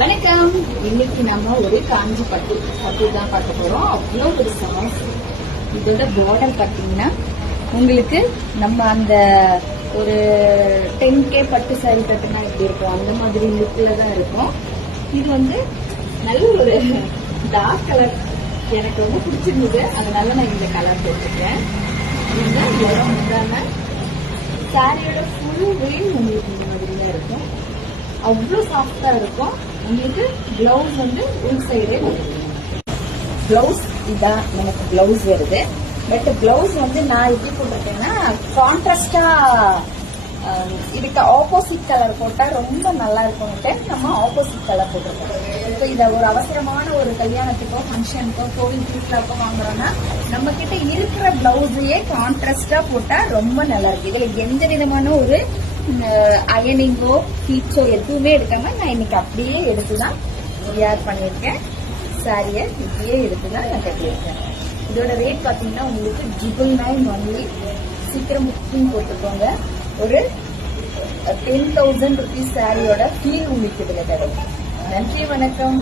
வணக்கம். இன்னைக்கு நம்ம ஒரு காஞ்சி பட்டு தான் பார்க்க போறோம். அவ்வளோ ஒரு சாஃப்ட். இதோட பார்டர் பார்த்தீங்கன்னா உங்களுக்கு நம்ம அந்த ஒரு 10K பட்டு சாரி கட்டுனா எப்படி இருக்கும் அந்த மாதிரி லுக்கில் தான் இருக்கும். இது வந்து நல்ல ஒரு டார்க் கலர் எனக்கு ரொம்ப பிடிச்சிருந்தது, அதனால நான் இந்த கலர் போட்டிருக்கேன். இந்த இடம் உண்டான சாரியோட ஃபுல் வெயில் உங்களுக்கு இந்த மாதிரி தான் இருக்கும். அவ்வளோ சாஃப்டா இருக்கும். உங்களுக்கு பிளவுஸ் வந்து உள் சைடே பிளவுஸ் இதான் எனக்கு பிளவுஸ் வருது. பட் பிளவுஸ் வந்து நான் எப்படி போட்டிருக்கேன்னா கான்ட்ராஸ்டா இதுக்கு ஆப்போசிட் கலர் போட்டா ரொம்ப நல்லா இருக்கும்ட்டு நம்ம ஆப்போசிட் கலர் போட்டிருக்கோம். இப்போ இதை ஒரு அவசரமான ஒரு கல்யாணத்துக்கோ ஃபங்க்ஷனுக்கோ கோவில் திருவிழாக்கோ வாங்குறோம்னா நம்ம கிட்ட இருக்கிற பிளவுஸையே கான்ட்ராஸ்டா போட்டா ரொம்ப நல்லா இருக்கு. இதுல எந்த விதமான ஒரு அயனிங்கோ ஹீட்ஸோ எதுவுமே எடுக்காம நான் இன்னைக்கு அப்படியே எடுத்துதான் வியர் பண்ணியிருக்கேன். சாரியை இப்படியே எடுத்துதான் நான் கட்டியிருக்கேன். இதோட ரேட் பாத்தீங்கன்னா உங்களுக்கு 999 ஒன்லி. சீக்கிரம் புக்கிங் போட்டுக்கோங்க. ஒரு 10,000 rupees சாரியோட ஃபீல் உங்களுக்கு இதுல கிடைக்கும். நன்றி, வணக்கம்.